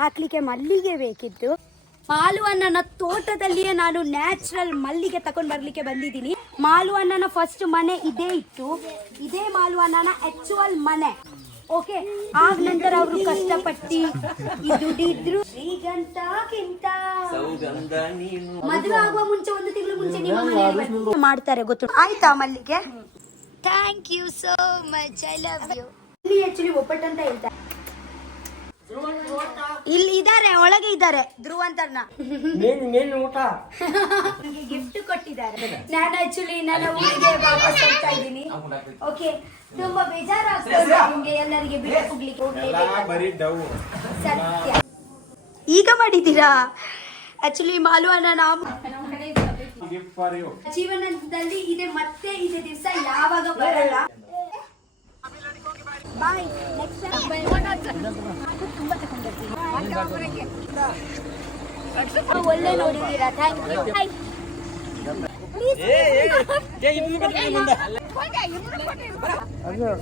ಹಾಕ್ಲಿಕ್ಕೆ ಮಲ್ಲಿಗೆ ಬೇಕಿತ್ತು. ಮಾಲು ಅಣ್ಣನ ತೋಟದಲ್ಲಿಯೇ ನಾನು ನ್ಯಾಚುರಲ್ ಮಲ್ಲಿಗೆ ತಕೊಂಡ್ ಬರ್ಲಿಕ್ಕೆ ಬಂದಿದ್ದೀನಿ. ಮಾಲು ಅಣ್ಣನ ಫಸ್ಟ್ ಮನೆ ಇದೇ ಇತ್ತು. ಇದೇ ಮಾಲು ಅಣ್ಣನ ಆಕ್ಚುಯಲ್ ಮನೆ. ಓಕೆ, ಆಗ ನಂತರ ಅವರು ಕಷ್ಟಪಟ್ಟು ದುಡಿದ್ರು. ಶ್ರೀಗಂಧಕ್ಕಿಂತ ಮದುವೆ ಆಗುವ ಮುಂಚೆ 1 ತಿಂಗಳು ಮುಂಚೆ ನಿಮ್ಮ ಮನೆಯಲ್ಲಿ ಮಾಡ್ತಾರೆ, ಗೊತ್ತು. ಆಯ್ತಾ ಮಲ್ಲಿಗೆ? Thank you so much, I love you. ಇಲ್ಲಿ ಆಕ್ಚುಲಿ ಒಬ್ಬಟ್ಟು ಅಂತ ಹೇಳ್ತಾರೆ. ಇಲ್ಲಿ ಇದ್ದಾರೆ, ಒಳಗೆ ಇದ್ದಾರೆ ಧ್ರುವಂತರ್ನ ಗಿಫ್ಟ್ ಕೊಟ್ಟಿದ್ದಾರೆ. ನಾನು ಆಕ್ಚುಲಿ ನನ್ನ ಊರಿಗೆ ವಾಪಸ್ ಹೋಗ್ತಾ ಇದ್ದೀನಿ. ಓಕೆ, ತುಂಬಾ ಬೇಜಾರಾಗ್ತದೆ ನಿಮ್ಗೆ ಎಲ್ಲರಿಗೆ ಬಿಟ್ಟು ಹೋಗ್ಲಿಕ್ಕೆ. ಸತ್ಯ, ಈಗ ಮಾಡಿದ್ದೀರಾ? ಆಕ್ಚುಲಿ ಮಾಲು ಅಣ್ಣ ಜೀವನದಲ್ಲಿ ಇದೆ, ಮತ್ತೆ ಇದೇ ದಿವಸ ಯಾವಾಗ ಬರಲ್ಲ. ಬಾಯ್, ನೆಕ್ಸ್ಟ್ ಒಳ್ಳೆ ನೋಡಿದ್ದೀರಾ, ಥ್ಯಾಂಕ್ ಯು.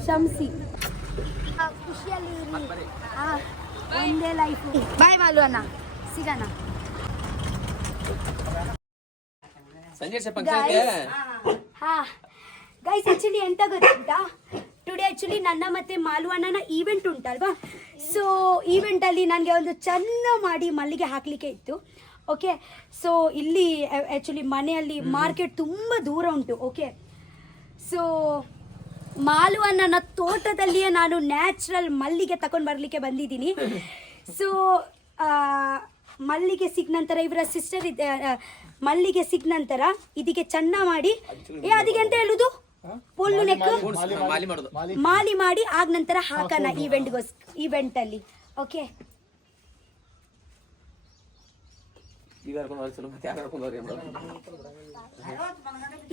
ಶಂಸಿ, ಖುಷಿಯಲ್ಲಿ ಒಂದೇ ಲೈಫ್. ಬಾಯ್ ಮಾಲು ಅಣ್ಣ, ಸಿಗೋಣ. ಹಾ ಗೈಸ್, ಆಕ್ಚುಲಿ ಎಂತ ಗೊತ್ತುಂಟಾ, ಟುಡೇ ಆಕ್ಚುಲಿ ನನ್ನ ಮತ್ತೆ ಮಾಲು ಅಣ್ಣನ ಈವೆಂಟ್ ಉಂಟಲ್ವಾ. ಸೊ ಈವೆಂಟಲ್ಲಿ ನನಗೆ ಒಂದು ಚೆನ್ನ ಮಾಡಿ ಮಲ್ಲಿಗೆ ಹಾಕಲಿಕ್ಕೆ ಇತ್ತು. ಓಕೆ, ಸೊ ಇಲ್ಲಿ ಆ್ಯಕ್ಚುಲಿ ಮನೆಯಲ್ಲಿ ಮಾರ್ಕೆಟ್ ತುಂಬ ದೂರ ಉಂಟು. ಓಕೆ, ಸೊ ಮಾಲು ಅಣ್ಣನ ತೋಟದಲ್ಲಿಯೇ ನಾನು ನ್ಯಾಚುರಲ್ ಮಲ್ಲಿಗೆ ತಗೊಂಡು ಬರಲಿಕ್ಕೆ ಬಂದಿದ್ದೀನಿ. ಸೊ ಮಲ್ಲಿಗೆ ಸಿಕ್ಕ ನಂತರ ಇವರ ಸಿಸ್ಟರ್ ಮಲ್ಲಿಗೆ ಸಿಕ್ಕ ನಂತರ ಇದಕ್ಕೆ ಚೆನ್ನ ಮಾಡಿ ಅದಕ್ಕೆ ಅಂತ ಹೇಳುದು ಪೊಲ್ಲು ನೆಕ್ ಮಾಲಿ ಮಾಡಿ ಆಗ ನಂತರ ಹಾಕೋಣ ಈವೆಂಟ್ ಅಲ್ಲಿ. ಓಕೆ,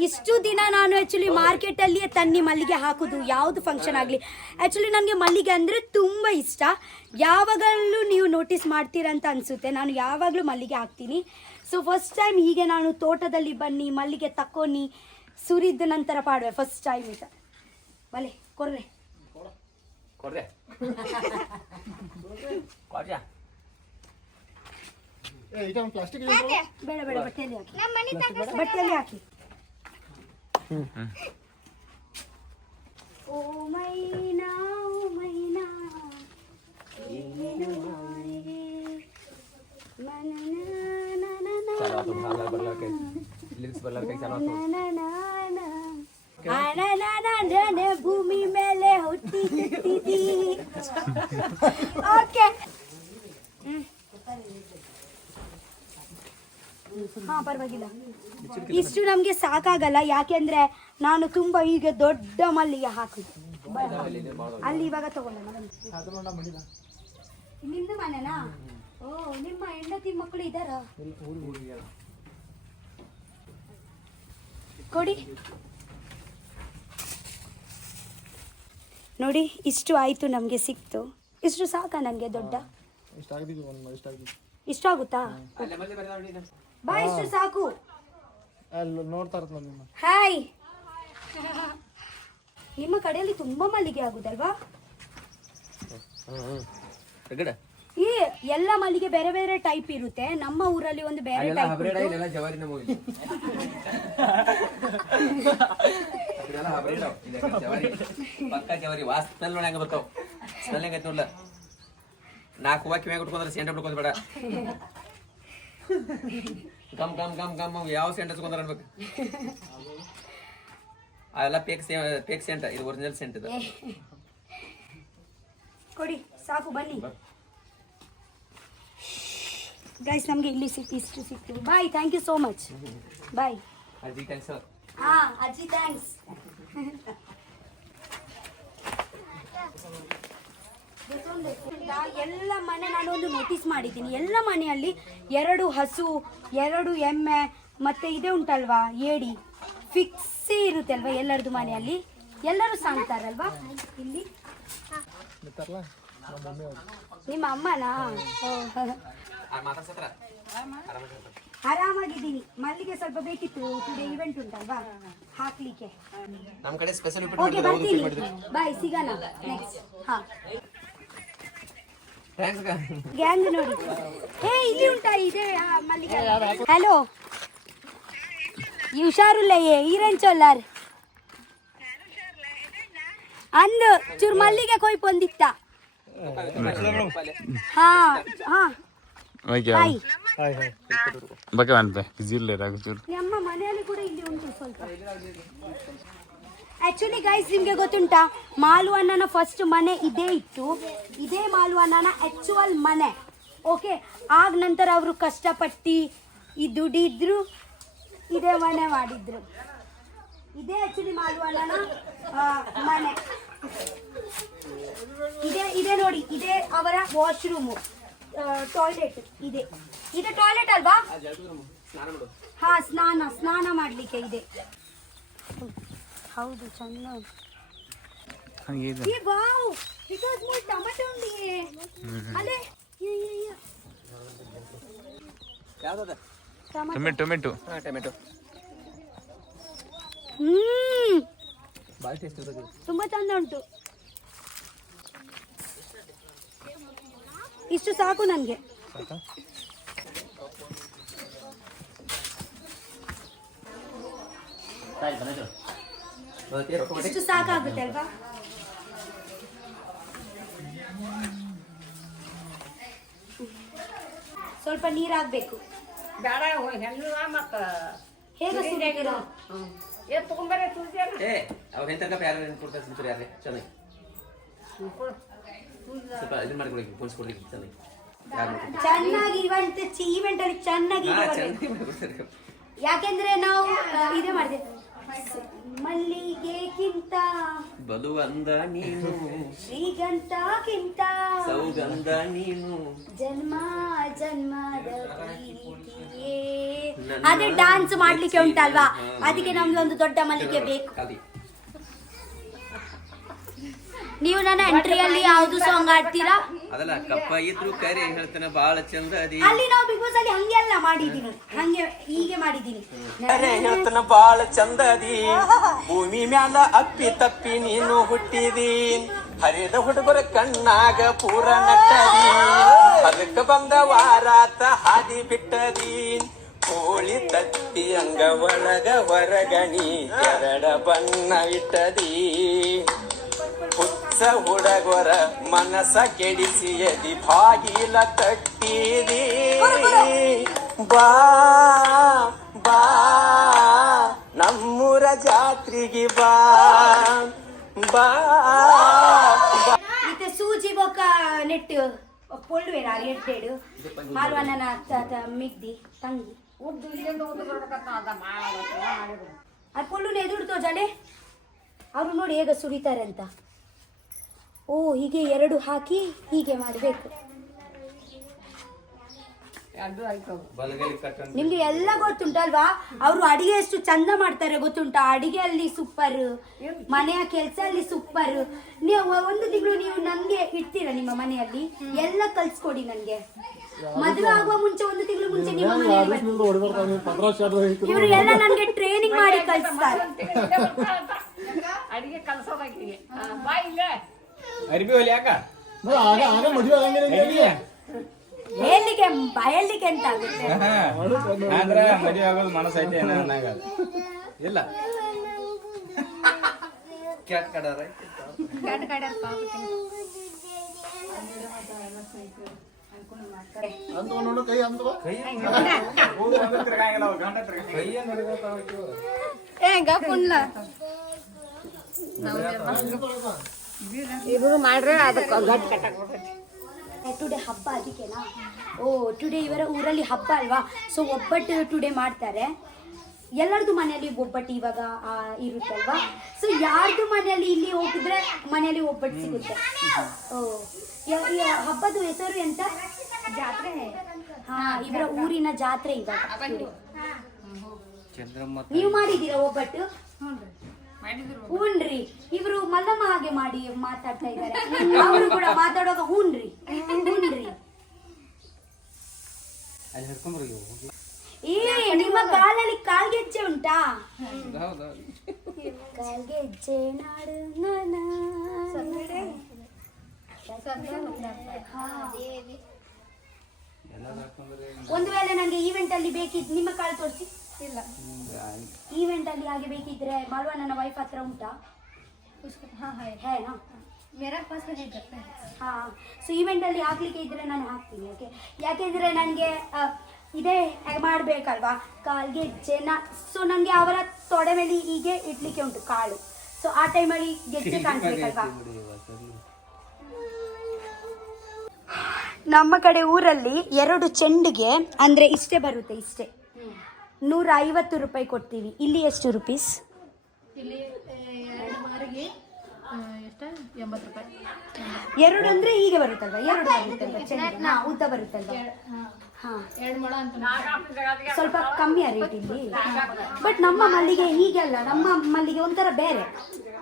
ಇಷ್ಟು ದಿನ ನಾನು ಆಕ್ಚುಲಿ ಮಾರ್ಕೆಟ್ ಅಲ್ಲಿಯೇ ತನ್ನಿ ಮಲ್ಲಿಗೆ ಹಾಕುದು, ಯಾವ್ದು ಫಂಕ್ಷನ್ ಆಗ್ಲಿ. ಆಕ್ಚುಲಿ ನನಗೆ ಮಲ್ಲಿಗೆ ಅಂದ್ರೆ ತುಂಬಾ ಇಷ್ಟ. ಯಾವಾಗಲೂ ನೀವು ನೋಟಿಸ್ ಮಾಡ್ತೀರಂತ ಅನ್ಸುತ್ತೆ, ನಾನು ಯಾವಾಗಲೂ ಮಲ್ಲಿಗೆ ಹಾಕ್ತೀನಿ. ಸೊ ಫಸ್ಟ್ ಟೈಮ್ ಹೀಗೆ ನಾನು ತೋಟದಲ್ಲಿ ಬನ್ನಿ ಮಲ್ಲಿಗೆ ತಕ್ಕೊನಿ ಸುರಿದ ನಂತರ ಪಾಡುವೆ ಫಸ್ಟ್ ಟೈಮ್ ಇದು. ಬಲೆ ಕೊರ್ರೆ ಬೇಡ ಬೇಡ, ಬಟ್ಟೆಯಲ್ಲಿ ಹಾಕಿ, ಬಟ್ಟೆಯಲ್ಲಿ ಹಾಕಿ. ಓ ಮೈನಾ ಓ ಮೈನಾ ಭೂಮಿ ಮೇಲೆ ಹುಟ್ಟಿದ್ದೀ. ಓಕೆ, ಹಾ ಪರವಾಗಿಲ್ಲ. ಇಷ್ಟು ನಮ್ಗೆ ಸಾಕಾಗಲ್ಲ, ಯಾಕೆಂದ್ರೆ ನಾನು ತುಂಬಾ ಈಗ ದೊಡ್ಡ ಮಲ್ಲಿಗೆ ಹಾಕುದು. ಅಲ್ಲಿ ಇವಾಗ ತಗೊಳ್ಳೋಣ. ನಿಮ್ದು ಮನೆನಾ? ಓ, ನಿಮ್ಮ ಹೆಂಡತಿ ಮಕ್ಕಳು ಇದ್ದಾರ? ಕೊಡಿ. ನೋಡಿ, ಇಷ್ಟು ಆಯ್ತು, ನಮ್ಗೆ ಸಿಕ್ತು. ಇಷ್ಟು ಸಾಕಾ ನನಗೆ? ದೊಡ್ಡ ಇಷ್ಟ ಆಗುತ್ತಾ? ಬಾ, ಇಷ್ಟು ಸಾಕು. ಹಾಯ್, ನಿಮ್ಮ ಕಡೆಯಲ್ಲಿ ತುಂಬಾ ಮಲ್ಲಿಗೆ ಆಗುದಲ್ವಾ? ಈ ಎಲ್ಲ ಮಲ್ಲಿಗೆ ಬೇರೆ ಬೇರೆ ಟೈಪ್ ಇರುತ್ತೆ. ನಮ್ಮ ಊರಲ್ಲಿ ಒಂದು ಬೇರೆ ಟೈಪ್ ನಾಲ್ಕು ಹೂವ ಕಿವ್ಯಾಗ ಉಟ್ಕೊಂಡ್ರೆ ಸೆಂಟ ಬಿಡ್ಕೋದ್ ಬೇಡ. ಗಮ್ ಗಮ್ ಗಮ್ ಗಮ್ ಯಾವ ಸೆಂಟ್ ಹಚ್ಕೊಂಡ್ರ ಅನ್ಬೇಕು. ಅದೆಲ್ಲ ಪೇಕ್ ಸೆಂಟ್, ಇದು ಒರಿಜಿನಲ್ ಸೆಂಟ್. ಇದು ಕೊಡಿ, ಸಾಕು, ಬನ್ನಿ ಗೈಸ್. ನಮ್ಗೆ ಇಲ್ಲಿ ಇಷ್ಟು ಸಿಕ್ತು. ಬಾಯ್, ಥ್ಯಾಂಕ್ ಯು ಸೋ ಮಚ್. ಬಾಯ್ ಅಜ್ಜಿ, ಥ್ಯಾಂಕ್ಸ್. ಹಾ ಅಜ್ಜಿ, ಥ್ಯಾಂಕ್ಸ್. ಎಲ್ಲ ಮನೆ ನಾನು ಒಂದು ನೋಟಿಸ್ ಮಾಡಿದ್ದೀನಿ. ಎಲ್ಲ ಮನೆಯಲ್ಲಿ 2 ಹಸು, 2 ಎಮ್ಮೆ, ಮತ್ತೆ ಇದೆ ಉಂಟಲ್ವಾ ಏಡಿ, ಫಿಕ್ಸಿ ಇರುತ್ತೆ ಅಲ್ವಾ ಎಲ್ಲರದು ಮನೆಯಲ್ಲಿ. ಎಲ್ಲರೂ ಸಾಕ್ತಾರಲ್ವಾ ಇಲ್ಲಿ? ನಿಮ್ಮ ಅಮ್ಮನಾ? ಆರಾಮಾಗಿದ್ದೀನಿ. ಮಲ್ಲಿಗೆ ಸ್ವಲ್ಪ ಬೇಕಿತ್ತು, ಟುಡೇ ಇವೆಂಟ್ ಉಂಟಲ್ವಾ ಹಾಕ್ಲಿಕ್ಕೆ. ನಮ್ಮ ಕಡೆ ಸ್ಪೆಷಲ್ ಓಕೆ, ಬರ್ತೀನಿ. ಬಾಯ್, ಸಿಗೋಣ ನೆಕ್ಸ್ಟ್. ಹಾ ಥ್ಯಾಂಕ್ಸ್ ಅಕ್ಕ. ಗ್ಯಾಂಗ್ ನೋಡಿ. ಹೇ ಇಲ್ಲಿ ಉಂಟಾ ಇದೆ ಮಲ್ಲಿಗೆ. ಹಲೋ ಹುಷಾರುಲ್ಲ ಈರೇನ್ ಚೊಲ್ಲಾರ್ ಅಂದು ಚೂರು ಮಲ್ಲಿಗೆ ಕೊಯ್ ಪೊಂದಿತ್ತ. ಹಾ ಹಾ ಹಾಯ್. ಬಗ್ಗೆ ಮಾಡ್ತೆ ಬಿಸಿಲ್ಲ ರಾಗಚೂರು. ನಮ್ಮ ಮನೆಯಲ್ಲಿ ಕೂಡ ಇಲ್ಲಿ ಉಂಟು ಸ್ವಲ್ಪ. ಆಕ್ಚುಲಿ ಗೈಸ್ ನಿಮ್ಗೆ ಗೊತ್ತುಂಟಾ, ಮಾಲು ಅಣ್ಣನ ಫಸ್ಟ್ ಮನೆ ಇದೇ ಇತ್ತು. ಇದೇ ಮಾಲು ಅಣ್ಣನ ಆಕ್ಚುಯಲ್ ಮನೆ. ಓಕೆ, ಆಗ ನಂತರ ಅವರು ಕಷ್ಟಪಟ್ಟು ಈ ದುಡಿದ್ರು ಇದೇ ಮನೆ ಮಾಡಿದ್ರು. ಇದೇ ಆಕ್ಚುಲಿ ಮಾಲು ಅಣ್ಣನ ಮನೆ. ಇದೇ ನೋಡಿ, ಇದೇ ಅವರ ವಾಶ್ರೂಮು, ಟಾಯ್ಲೆಟ್. ಇದೆ ಟಾಯ್ಲೆಟ್ ಅಲ್ವಾ? ಹಾ, ಸ್ನಾನ ಮಾಡ್ಲಿಕ್ಕೆ ಇದೆ. ಹೌದು, ಚೆನ್ನ. Wow, it was more tomato ಉಂಡಿ ಅಲೆ. ಯಾವ್ದದ? ಟೊಮೆಟೊ. ಹಾ, ಟೊಮೆಟೊ. ಭಾಳ ಟೇಸ್ಟ್ ಇರ್ತದೆ. ತುಂಬಾ ಚಂದ ಉಂಟು. ಇಷ್ಟು ಸಾಕು ನನಗೆ. ಇಷ್ಟು ಸಾಕಾಗುತ್ತೆ ಅಲ್ವಾ? ಸ್ವಲ್ಪ ನೀರಾಗಬೇಕು. ಹೇಗೆ ಸುರಿತೀರಾ? ಏ ಅವ್ರ ಎಂತ ಯಾರು ಕೊಡ್ತಾರೆ ಸಿಂಚೂರು ಯಾರೇ ಚೆನ್ನಾಗಿ ಸ್ವಲ್ಪ ಇದನ್ನ ಮಾಡಿಕೊಡಿ, ಪೋಲ್ಸ್ಕೊಡಿ ಚೆನ್ನಾಗಿ. ಚೆನ್ನಾಗಿ ಈವೆಂಟ್ ಅಲ್ಲಿ ಚೆನ್ನಾಗಿ ಯಾಕೆಂದ್ರೆ ನಾವು ಇದೇ ಮಾಡಿದೆ. ಮಲ್ಲಿಗೆಗಿಂತ ಬಲುವಂದ ನೀನು, ಶ್ರೀಗಂಧಕ್ಕಿಂತ ಸೌಗಂಧ ನೀನು, ಜನ್ಮ ಜನ್ಮದ ಪ್ರೀತಿಯೇ. ಅದೇ ಡಾನ್ಸ್ ಮಾಡ್ಲಿಕ್ಕೆ ಉಂಟಲ್ವಾ, ಅದಕ್ಕೆ ನಮ್ದು ಒಂದು ದೊಡ್ಡ ಮಲ್ಲಿಗೆ ಬೇಕು. ನೀವು ನನ್ನ ಎಂಟ್ರಿಯಲ್ಲಿ ಯಾವ್ದು ಸಾಂಗ್ ಆಡ್ತೀರಾ? ಅದಲ್ಲ, ಕಪ್ಪ ಇದ್ರು ಕರೆ ಹೇಳ್ತಾನೆ ಬಾಳ ಚಂದ ಅದಿ. ಅಲ್ಲಿ ನಾವು ಬಿಗ್ ಬಾಸ್ ಅಲ್ಲಿ ಹಂಗೆ ಎಲ್ಲ ಮಾಡಿದೀನಿ, ಹೀಗೆ ಮಾಡಿದೀನಿ. ಕರೆ ಹೇಳ್ತಾನ ಬಾಳ ಚಂದ ಅದಿ, ಭೂಮಿ ಮ್ಯಾಲ ಅಪ್ಪಿ ತಪ್ಪಿ ನೀನು ಹುಟ್ಟಿದಿ, ಹರಿದ ಹುಡುಗರ ಕಣ್ಣಾಗ ಪೂರ ನಟ್ಟದಿ, ಅದಕ್ಕ ಬಂದ ವಾರಾತ ಹಾದಿ ಬಿಟ್ಟದಿ, ಕೋಳಿ ತತ್ತಿ ಅಂಗ ಒಳಗ ಹೊರಗಣಿ ಎರಡ ಬಣ್ಣ ಇಟ್ಟದಿ, ಹುಚ್ಚ ಹುಡುಗರ ಮನಸ ಕೆಡಿಸಿ ಎದಿ ಬಾಗಿಲ ಕಟ್ಟಿದಿ, ಬಾ ಬಾ ನಮ್ಮೂರ ಜಾತ್ರೆಗೆ ಬಾ ಬಾ. ಮತ್ತೆ ಸೂಜಿ ಬೊಕ್ಕ ನೆಟ್ಟು ಪೊಳ್ಳುವೆ ನಾನು ಎಡ್ಡೆಡು ಮಾಲ್ವಣ್ಣನ ಮಿಗ್ದಿ ತಂಗಿ ಅದು ಪೊಳ್ಳುನ ಎದುಡ್ತೋ ಜಡೆ. ಅವರು ನೋಡಿ ಹೇಗೆ ಸುರಿತಾರೆ ಅಂತ. ಓ, ಹೀಗೆ ಎರಡು ಹಾಕಿ ಹೀಗೆ ಮಾಡಬೇಕು. ನಿಮ್ಗೆ ಎಲ್ಲ ಗೊತ್ತುಂಟಲ್ವಾ, ಅವರು ಅಡಿಗೆ ಎಷ್ಟು ಚಂದ ಮಾಡ್ತಾರೆ ಗೊತ್ತುಂಟಾ? ಅಡಿಗೆಯಲ್ಲಿ ಸೂಪರ್, ಮನೆಯ ಕೆಲಸ ಅಲ್ಲಿ ಸೂಪರ್. ನೀವು ಒಂದು ತಿಂಗಳು ನೀವು ನನ್ಗೆ ಇಡ್ತೀರಾ ನಿಮ್ಮ ಮನೆಯಲ್ಲಿ? ಎಲ್ಲ ಕಲ್ಸ್ಕೊಡಿ ನನ್ಗೆ. ಮದುವೆ ಆಗುವ ಮುಂಚೆ ಒಂದು ತಿಂಗಳು ಮುಂಚೆ ನಿಮ್ಮ ಮನೆಯಲ್ಲಿ ಇವರು ಎಲ್ಲ ನನ್ಗೆ ಟ್ರೈನಿಂಗ್ ಮಾಡಿ ಕಲಿಸ್ತಾರೆ. ಅಡಿಗೆ ಕಲ್ಸೋದಾಕಿಗೆ ಬಾಯಿಗೆ ಅರ್ಬಿ ಹೊಲಿ ಯಾಕ ಹೇಳಲಿಕ್ಕೆ ಬಯಲಿಕ್ಕೆ ಅಂತ ಆಗುತ್ತೆ. ಅಂದ್ರೆ ಮದುವೆ ಆಗೋದು ಮನಸ್ಸೈತೆ ಇಲ್ಲ ಕ್ಯಾಟ್ ಕಡಾರ ಇಬ್ರು ಮಾಡ್ರೆ ಅದಕ್ಕೆ ಗಟ್ಟಿ ಕಟ್ಟಕ್ ಟುಡೇ ಹಬ್ಬ ಅದಕ್ಕೆನಾ? ಓ, ಟುಡೇ ಇವರ ಊರಲ್ಲಿ ಹಬ್ಬ ಅಲ್ವಾ, ಸೊ ಒಬ್ಬಟ್ಟು ಟುಡೇ ಮಾಡ್ತಾರೆ. ಎಲ್ಲರದು ಮನೆಯಲ್ಲಿ ಒಬ್ಬಟ್ಟು ಇವಾಗ ಇರುತ್ತಲ್ವಾ, ಸೊ ಯಾರ್ದು ಮನೆಯಲ್ಲಿ ಇಲ್ಲಿ ಹೋಗಿದ್ರೆ ಮನೆಯಲ್ಲಿ ಒಬ್ಬಟ್ಟು ಸಿಗುತ್ತೆ. ಓ, ಹಬ್ಬದ ಹೆಸರು ಎಂತ? ಜಾತ್ರೆ. ಹಾ, ಇವರ ಊರಿನ ಜಾತ್ರೆ ಇವಾಗ. ನೀವು ಮಾಡಿದ್ದೀರಾ ಒಬ್ಬಟ್ಟು? ಹೂನ್ರಿ, ಇವರು ಮಲ್ಲಮ್ಮ ಹಾಗೆ ಮಾಡಿ ಮಾತಾಡ್ತಾ ಇದ್ದಾರೆ. ಅವರು ಕೂಡ ಮಾತಾಡುವಾಗ ಹೂನ್ರಿ. ಏ, ನಿಮ್ಮ ಕಾಲಲ್ಲಿ ಕಾಲ್ಗೆಜ್ಜೆ ಉಂಟಾ? ಕಾಲ್ಗೆಜ್ಜೆ ನಾಡು ಒಂದು ವೇಳೆ ನನಗೆ ಈವೆಂಟ್ ಅಲ್ಲಿ ಬೇಕಿದ್ ನಿಮ್ಮ ಕಾಳು ತೋರಿಸಿ. ಇಲ್ಲ, ಈವೆಂಟ್ ಅಲ್ಲಿ ಹಾಗೆ ಬೇಕಿದ್ರೆ ಮಾಲ್ವಾ ನನ್ನ ವೈಫ್ ಹತ್ರ ಉಂಟಾ? ಹೇ ನಾ ಮೇರಾ ಪಾಸ್ ಹಾ. ಸೊ ಈವೆಂಟ್ ಅಲ್ಲಿ ಹಾಕ್ಲಿಕ್ಕೆ ಇದ್ರೆ ನಾನು ಹಾಕ್ತೀನಿ. ಓಕೆ, ಯಾಕೆಂದ್ರೆ ನನಗೆ ಇದೇ ಮಾಡಬೇಕಲ್ವಾ ಕಾಲ್ಗೆ ಗೆಜ್ಜೆನ. ಸೊ ನನಗೆ ಅವರ ತೊಡೆ ಮೇಲೆ ಹೀಗೆ ಇಡ್ಲಿಕ್ಕೆ ಉಂಟು ಕಾಳು. ಸೊ ಆ ಟೈಮಲ್ಲಿ ಗೆಜ್ಜೆ ಕಾಣಿಸ್ಬೇಕಲ್ವಾ. ನಮ್ಮ ಕಡೆ ಊರಲ್ಲಿ 2 ಚೆಂಡಿಗೆ ಅಂದರೆ ಇಷ್ಟೇ ಬರುತ್ತೆ, ಇಷ್ಟೇ 150 ರೂಪಾಯಿ ಕೊಡ್ತೀವಿ. ಇಲ್ಲಿ ಎಷ್ಟು ರುಪೀಸ್? ಇಲ್ಲಿ 2 ಮಾರಿಗೆ ಎಷ್ಟು 80 ರೂಪಾಯಿ. 2 ಅಂದ್ರೆ ಹೀಗೆ ಬರುತ್ತಲ್ವಾ, 2 ಬರುತ್ತಲ್ವಾ ಚೆಂಡು, ಉದ್ದ ಬರುತ್ತಲ್ವಾ. ಹಾ, 2 ಮೊಳ ಅಂತ ಸ್ವಲ್ಪ ಕಮ್ಮಿ ರೇಟ್ ಇಲ್ಲಿ. ಬಟ್ ನಮ್ಮ ಮಲ್ಲಿಗೆ ಹೀಗೆ ಅಲ್ಲ, ನಮ್ಮ ಮಲ್ಲಿಗೆ ಒಂಥರ ಬೇರೆ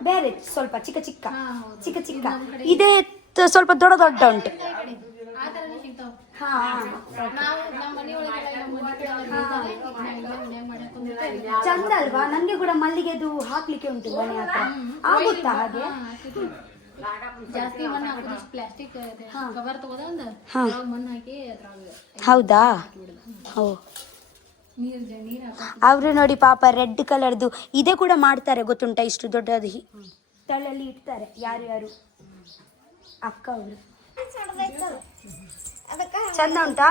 ಬೇರೆ, ಸ್ವಲ್ಪ ಚಿಕ್ಕ ಚಿಕ್ಕ ಚಿಕ್ಕ ಚಿಕ್ಕ. ಇದೇ ಸ್ವಲ್ಪ ದೊಡ್ಡ ದೊಡ್ಡ ಉಂಟು. ಆ ಥರನೇ ಸಿಗ್ತಾವೆ. ಹಾ, ನಾವು ನಮ್ಮ ಮನೆಯೊಳಗೆಲ್ಲ ಚಂದ ಅಲ್ವಾ? ನಂಗೆ ಕೂಡ ಮಲ್ಲಿಗೆದು ಹಾಕ್ಲಿಕ್ಕೆ ಉಂಟು ಮನೆ ಹತ್ರ. ಆಗುತ್ತಾ ಹಾಗೆ? ಜಾಸ್ತಿ ಮಣ್ಣು ಹಾಕಿದ್ರೆ ಪ್ಲಾಸ್ಟಿಕ್ ಕವರ್ ತಗೋದಂದ ಮಣ್ಣು ಹಾಕಿ ಅದ್ರೊಳಗೆ ಹೌದಾ? ಓ, ನೀರು ಅವರು ನೋಡಿ ಪಾಪ ರೆಡ್ ಕಲರ್ದು ಇದೇ ಕೂಡ ಮಾಡ್ತಾರೆ ಗೊತ್ತುಂಟಾ? ಇಷ್ಟು ದೊಡ್ಡದು ತಳಲ್ಲಿ ಇಡ್ತಾರೆ. ಯಾರು ಅಕ್ಕ ಅವರು. ಚಂದ ಉಂಟಾ?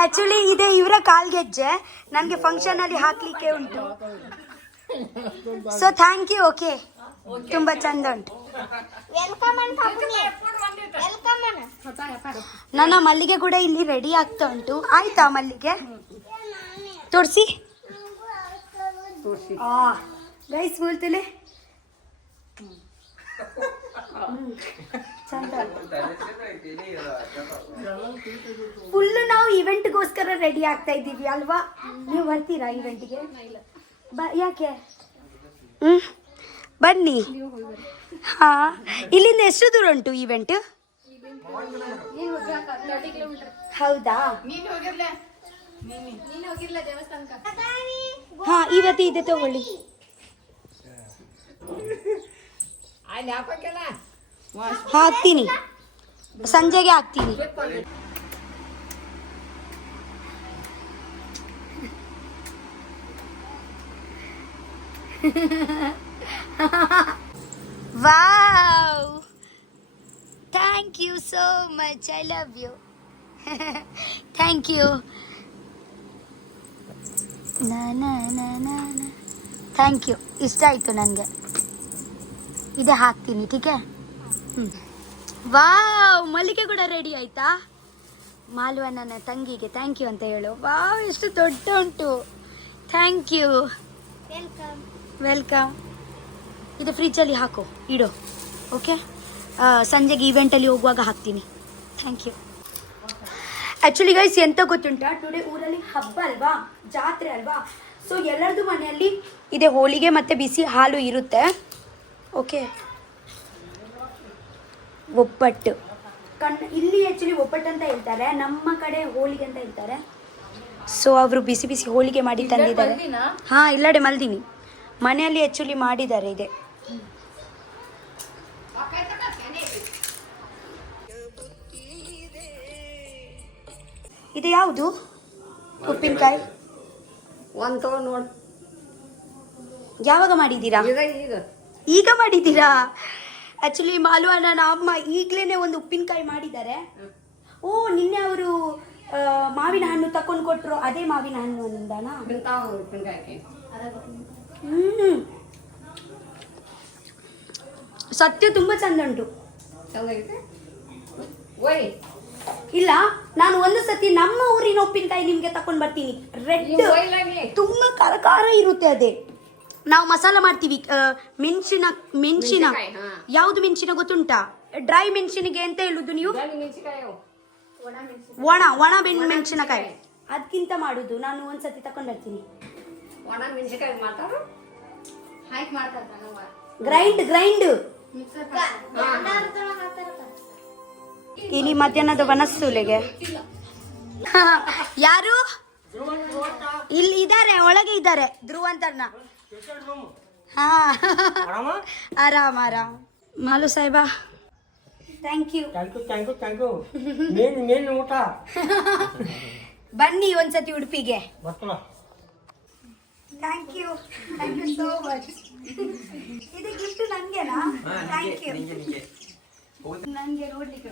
ಆಕ್ಚುಲಿ ಇದೆ ಇವರ ಕಾಲ್ಗೆಜ್ಜೆ, ನನಗೆ ಫಂಕ್ಷನ್ ಅಲ್ಲಿ ಹಾಕ್ಲಿಕ್ಕೆ ಉಂಟು. So thank you. ಓಕೆ, ತುಂಬಾ ಚಂದ ಉಂಟು. ನನ್ನ ಮಲ್ಲಿಗೆ ಕೂಡ ಇಲ್ಲಿ ರೆಡಿ ಆಗ್ತಾ ಉಂಟು. ಆಯ್ತಾ ಮಲ್ಲಿಗೆ? ತೋರಿಸಿ ಗೈಸ್, बोलते ಫುಲ್ ನಾವು ಇವೆಂಟ್ಗೋಸ್ಕರ ರೆಡಿ ಆಗ್ತಾ ಇದ್ದೀವಿ ಅಲ್ವಾ? ನೀವು ಬರ್ತೀರಾ ಇವೆಂಟ್ಗೆ? ಯಾಕೆ? ಬನ್ನಿ. ಹಾ, ಇಲ್ಲಿಂದ ಎಷ್ಟು ದೂರ ಉಂಟು ಇವೆಂಟ್? ಹೌದಾ? ಹಾ, ಇವತ್ತು ಇದೆ ತಗೊಳ್ಳಿ. ಹಾಕ್ತೀನಿ, ಸಂಜೆಗೆ ಹಾಕ್ತೀನಿ. Wow, thank you so much, I love you. Thank you. Thank you, ಇಷ್ಟ ಆಯಿತು ನನಗೆ. ಇದೇ ಹಾಕ್ತೀನಿ, ಟೀಕೆ? ವಾವ್, ಮಲ್ಲಿಗೆ ಕೂಡ ರೆಡಿ ಆಯ್ತಾ? ಮಾಲ್ವಾ ನನ್ನ ತಂಗಿಗೆ ಥ್ಯಾಂಕ್ ಯು ಅಂತ ಹೇಳು. ವಾವ್, ಎಷ್ಟು ದೊಡ್ಡ ಉಂಟು. Thank you, welcome. ಇದು ಫ್ರಿಜ್ಜಲ್ಲಿ ಹಾಕು, ಇಡು. ಓಕೆ, ಸಂಜೆಗೆ ಈವೆಂಟಲ್ಲಿ ಹೋಗುವಾಗ ಹಾಕ್ತೀನಿ. Thank you. ಆ್ಯಕ್ಚುಲಿ ಗೈಸ್, ಎಂತ ಗೊತ್ತುಂಟಾ? ಟುಡೇ ಊರಲ್ಲಿ ಹಬ್ಬ ಅಲ್ವಾ, ಜಾತ್ರೆ ಅಲ್ವಾ. ಸೊ ಎಲ್ಲರದು ಮನೆಯಲ್ಲಿ ಇದೆ ಹೋಳಿಗೆ ಮತ್ತು ಬಿಸಿ ಹಾಲು ಇರುತ್ತೆ. ಓಕೆ, ಒಬ್ಬಟ್ಟು ಇಲ್ಲಿ ಆ್ಯಕ್ಚುಲಿ ಒಬ್ಬಟ್ಟು ಅಂತ ಹೇಳ್ತಾರೆ, ನಮ್ಮ ಕಡೆ ಹೋಳಿಗೆ ಅಂತ ಹೇಳ್ತಾರೆ. ಸೊ ಅವರು ಬಿಸಿ ಬಿಸಿ ಹೋಳಿಗೆ ಮಾಡಿ ತಂದಿದ್ದಾರೆ. ಹಾಂ, ಇಲ್ಲಡೆ ಮಲ್ದಿನಿ ಮನೆಯಲ್ಲಿ ಆ್ಯಕ್ಚುಲಿ ಮಾಡಿದ್ದಾರೆ. ಇದೆ ಇದು ಯಾವುದು? ಉಪ್ಪಿನಕಾಯಿ ಒಂದು ತಗೊಂಡು ನೋಡಿ. ಯಾವಾಗ ಮಾಡಿದ್ದೀರಾ? ಈಗ ಮಾಡಿದ್ದೀರಾ? ಆ್ಯಕ್ಚುಲಿ ಮಾಲ್ವಾ ನನ್ನ ಅಮ್ಮ ಈಗಲೇ ಒಂದು ಉಪ್ಪಿನಕಾಯಿ ಮಾಡಿದ್ದಾರೆ. ಓ, ನಿನ್ನೆ ಅವರು ಮಾವಿನ ಹಣ್ಣು ತಕೊಂಡು ಕೊಟ್ಟರು, ಅದೇ ಮಾವಿನ ಹಣ್ಣು ಅಂದಾನಾ? ಸತ್ಯ ತುಂಬ ಚಂದ ಉಂಟು. ಇಲ್ಲ, ನಾನು ಒಂದು ಸತಿ ನಮ್ಮ ಊರಿನ ಉಪ್ಪಿನಕಾಯಿ ನಿಮ್ಗೆ ತಕೊಂಡ್ ಬರ್ತೀನಿ. ರೆಡ್ ತುಂಬಾ ಖಾರ ಖಾರ ಇರುತ್ತೆ. ಅದೇ ನಾವು ಮಸಾಲ ಮಾಡ್ತೀವಿ. ಮೆಣಸಿನ ಯಾವ್ದು ಮೆಣಸಿನ ಗೊತ್ತುಂಟಾ? ಡ್ರೈ ಮೆಣಸಿನಿಗೆ ಅಂತ ಹೇಳುದು ನೀವು? ಒಣ ಮೆಣಸಿನಕಾಯಿ ಅದಕ್ಕಿಂತ ಮಾಡುದು. ನಾನು ಒಂದ್ಸತಿ ತಕೊಂಡ್ ಬರ್ತೀನಿ. ಒಣ ಮೆಣಸಿನಕಾಯಿ ಮಾಡ್ತಾರ, ಗ್ರೈಂಡ್ ಇಲ್ಲಿ ಮಧ್ಯಾಹ್ನದ ವನಸ್ಸುಲೆಗೆ ಯಾರು ಇಲ್ಲಿ ಇದ್ದಾರೆ, ಒಳಗೆ ಇದ್ದಾರೆ. ಧ್ರುವ ಅಂತರ್ನ. ಹಾ, ಆರಾಮ್. ಮಾಲು ಸಾಹೇಬ thank you. Thank you man ಊಟ ಬನ್ನಿ ಒಂದ್ಸತಿ ಉಡುಪಿಗೆ. ಬರ್ತಲ್ಲ. Thank you so much. ಇದು ಗಿಫ್ಟ್ ನಂಗೆನಾ? Thank you. ನಂಗೆ ನೋಡ್ಲಿಕ್ಕೆ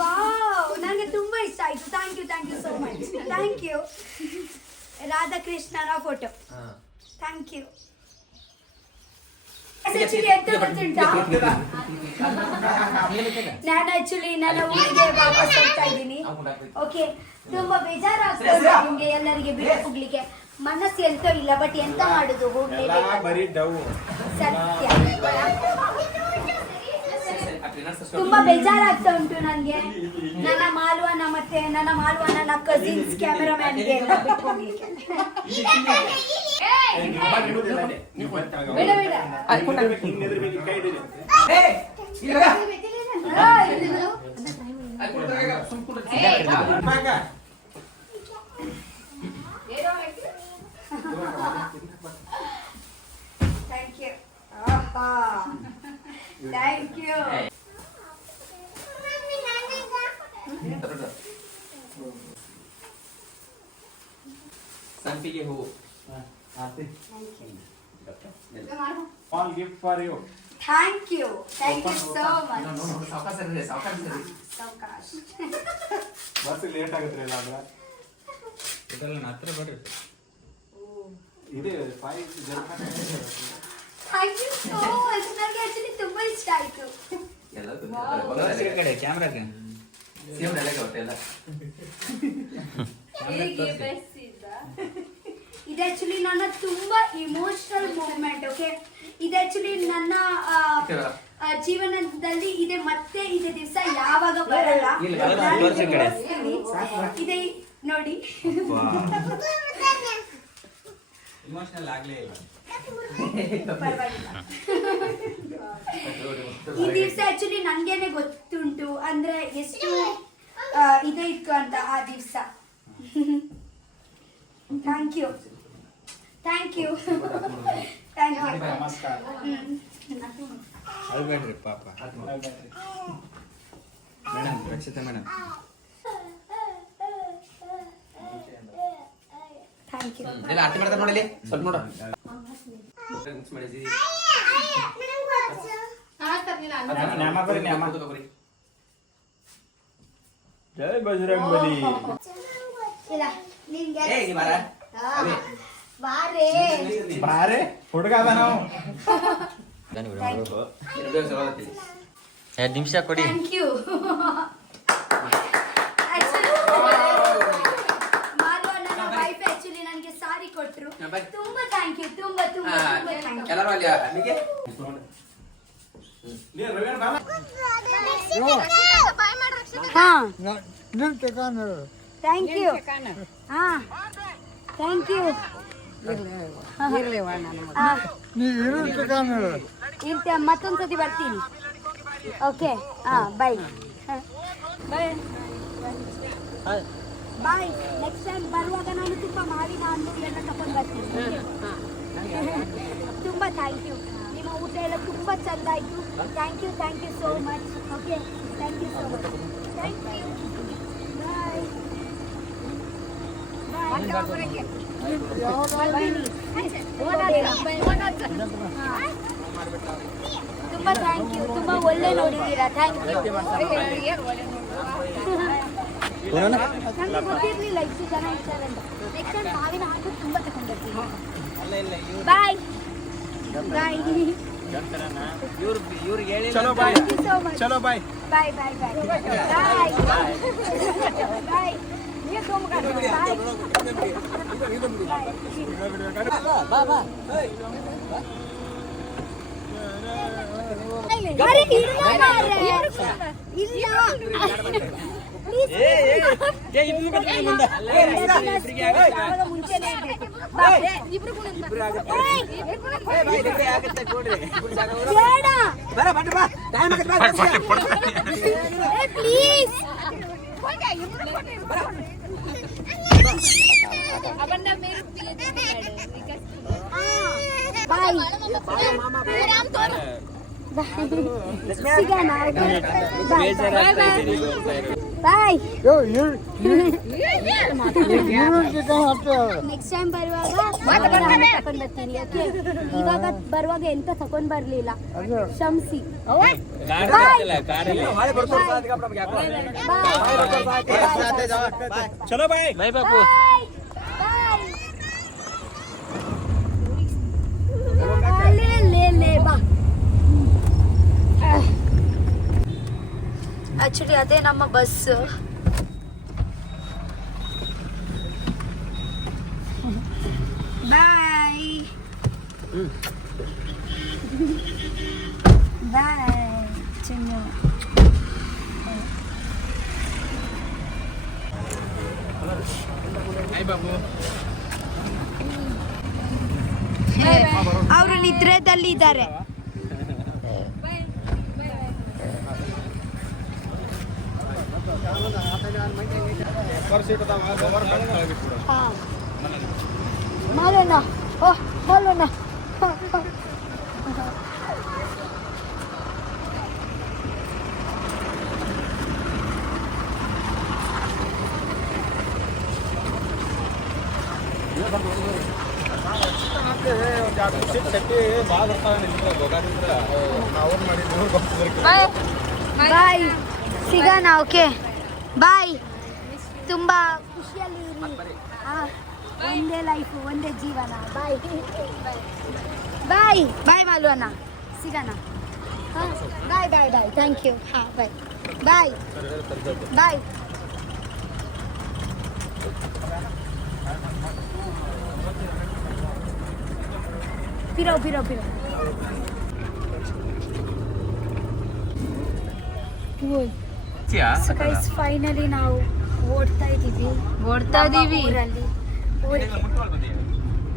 ವಾವ್, ನಂಗೆ ತುಂಬಾ ಇಷ್ಟ ಆಯ್ತು. Thank you so much. Thank you. ರಾಧಾಕೃಷ್ಣನ ಫೋಟೋ. Thank you. ನಾನು ಆಕ್ಚುಲಿ ನನ್ನ ಊರಿಗೆ ವಾಪಸ್ ಹೋಗ್ತಾ ಇದ್ದೀನಿ. ಓಕೆ, ತುಂಬಾ ಬೇಜಾರಾಗ್ತಾ ಇದೆ ನಿಮ್ಗೆ ಎಲ್ಲರಿಗೆ ಬಿಟ್ಟು ಹೋಗ್ಲಿಕ್ಕೆ. ಮನಸ್ಸು ಎಂತ ಇಲ್ಲ, ಬಟ್ ಎಂತ ಮಾಡುದು, ಹೋಗ್ಲೇಬೇಕು. ಸತ್ಯ, ತುಂಬಾ ಬೇಜಾರಾಗ್ತಾ ಉಂಟು ನನ್ಗೆ. ನನ್ನ ಮಾಲ್ವನ ಕಸಿನ್ಸ್ ಕ್ಯಾಮೆರಾಮ್ಯಾನ್ಗೆ ಎಲ್ಲ ಬಿಟ್ಟು ಹೋಗ್ಲಿಕ್ಕೆ. ಬೇಡ ಬೇಡ. Thank you. Thank you. ಸಂಪಿಗೆ ಹೂವು. All gift for you. Thank you so much. Bus late ಆಗುತ್ತೆ ಇಲ್ಲ ಅಂದ್ರೆ ಇದೆಲ್ಲ ಹತ್ರ ಬರ್ರಿ. ಇದೆ 5 ಥ್ಯಾಂಕ್ ಯು ಸೋ ಮಚ್. ನನಗೆ ಆಕ್ಚುಲಿ ತುಂಬಾ ಇಷ್ಟ ಆಯ್ತು. ಕಡೆ ಕ್ಯಾಮ್ರಾಗೆ ಸೇಮ್ ಎಲ್ಲ ಗೊತ್ತಿಲ್ಲ. ಇದು ಆಕ್ಚುಲಿ ನನ್ನ ತುಂಬಾ ಇಮೋಷನಲ್ ಮೂಮೆಂಟ್. ಓಕೆ, ಇದು ಆಕ್ಚುಲಿ ನನ್ನ ಜೀವನದಲ್ಲಿ ಇದೆ, ಮತ್ತೆ ಇದೆ ದಿವಸ ಯಾವಾಗ ಬರಲ್ಲ. ಇದೆ ನೋಡಿ. ಇಮೋಷನಲ್ ಆಗ್ಲೇ ಇಲ್ಲ. ಈ ದಿವಸ ಆಕ್ಚುಲಿ ನನ್ಗೇನೆ ಗೊತ್ತುಂಟು ಅಂದ್ರೆ ಎಷ್ಟು ಇದು ಇತ್ತು ಅಂತ ಆ ದಿವಸ. Thank you. ನಮಸ್ಕಾರ. ಅಳ್ಬೇಡ್ರಿ ಪಾಪ. Madam, Rakshita madam. Thank you. ಇಲ್ಲ ಆರ್ತಿ ಮಾಡ್ತಾರೆ ನೋಡಲಿ, ಸ್ವಲ್ಪ ನೋಡು. ಮಿಕ್ಸ್ ಮಾಡಿಸಿ. ಜೈ ಬಜರಂಗ್ ಬಲಿ. ಇಲ್ಲ ನಿಂಗೆ ಏ ನೀ ಬಾರ. ಬಾರೇ ಬಾರೆ ಹುಡುಗ ಅದ ನಾವು. 2 ನಿಮಿಷ ಕೊಡಿ. Thank you. ನನ್ನ ವೈಫ್ ಆಕ್ಚುಲಿ ನನಗೆ ಸಾರಿ ಕೊಟ್ರು. ತುಂಬಾ ಥ್ಯಾಂಕ್ ಯು. ತುಂಬಾ ಥ್ಯಾಂಕ್ ಯು. ಎಲ್ಲರೂ ಅಲ್ಲಿ ಅಲ್ಲಿಗೆ ಹಾ ಥ್ಯಾಂಕ್ ಯು. ಹಾ ಥ್ಯಾಂಕ್ ಯು. ಇರ್ತೆ, ಮತ್ತೊಂದ್ಸತಿ ಬರ್ತೀನಿ. ಓಕೆ, ಹಾ ಬಾಯ್ ಬಾಯ್. ನೆಕ್ಸ್ಟ್ ಟೈಮ್ ಬರುವಾಗ ನಾನು ತುಂಬ ಮಾವಿನ ಹಣ್ಣು ಎಲ್ಲ ತಗೊಂಡು ಬರ್ತೀನಿ. ತುಂಬ ಥ್ಯಾಂಕ್ ಯು. ನಿಮ್ಮ ಊಟ ಎಲ್ಲ ತುಂಬ ಚಂದ ಆಯಿತು. Thank you so much. Okay, thank you so much. Thank you. ತುಂಬಾ ಥ್ಯಾಂಕ್ ಯು. ತುಂಬಾ ಒಳ್ಳೆ ನೋಡಿದ್ದೀರಾ. Thank you. ನನಗೆ ಗೊತ್ತಿರ್ಲಿಲ್ಲ ಇಷ್ಟು ಜನ ಇರ್ತಾರೆ ಅಂತ. ನೆಕ್ಸ್ಟ್ ಟೈಮ್ ಮಾವಿನ ಹಣ್ಣು ತುಂಬಾ ತಗೊಂಡ್ಬರ್ತೀನಿ. Bye bye. ಚಲೋ bye. Thank you so much. ಚಲೋ bye. Bye bye bye bye bye. Please ಬಾಯ್. ಬಾಯ್ ಸಿಗೋಣ ಬಾಯ್ ನೆಕ್ಸ್ಟ್ ಟೈಮ್ ಬರುವಾಗ ತಕೊಂಡ್ ಬರ್ತೀನಿ ಓಕೆ ಇವಾಗ ಬರುವಾಗ ಎಂತ ತಕೊಂಡ್ ಬರ್ಲಿಲ್ಲ ಕ್ಷಮಿಸಿ ಚಲೋ ಬಾಯ್ ಬೈ ಬಾಪು ಆಕ್ಚುಲಿ ಅದೇ ನಮ್ಮ ಬಸ್ ಬಾಯ್ ಬಾಯ್ ಚಿನ್ನು ಅವರು ನಿದ್ರೆದಲ್ಲಿ ಇದ್ದಾರೆ ಮಾಲೋಣ ಓಹ್ ಮಾಲೋಣ ಬಾಯ್ ಸಿಗೋಣ ಓಕೆ ಬಾಯ್ ತುಂಬಾ ಖುಷಿಯಲ್ಲಿ ಇರಿ ಒಂದೇ ಲೈಫು ಒಂದೇ ಜೀವನ ಬಾಯ್ ಬಾಯ್ ಬಾಯ್ ಮಾಲು ಅಣ್ಣ ಸಿಗೋಣ ಹಾಂ ಬಾಯ್ ಬಾಯ್ ಬಾಯ್ ಥ್ಯಾಂಕ್ ಯು ಹಾಂ ಬಾಯ್ ಬಾಯ್ ಬಾಯ್ फिरो फिरो फिरो ಗೈಸ್ ಫೈನಲಿ ನಾವು ಓಡ್ತಾ ಇದ್ದೀವಿ ಊರಲ್ಲಿ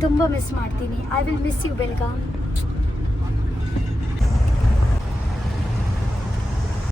ತುಂಬ ಮಿಸ್ ಮಾಡ್ತೀನಿ I will miss you Belgaum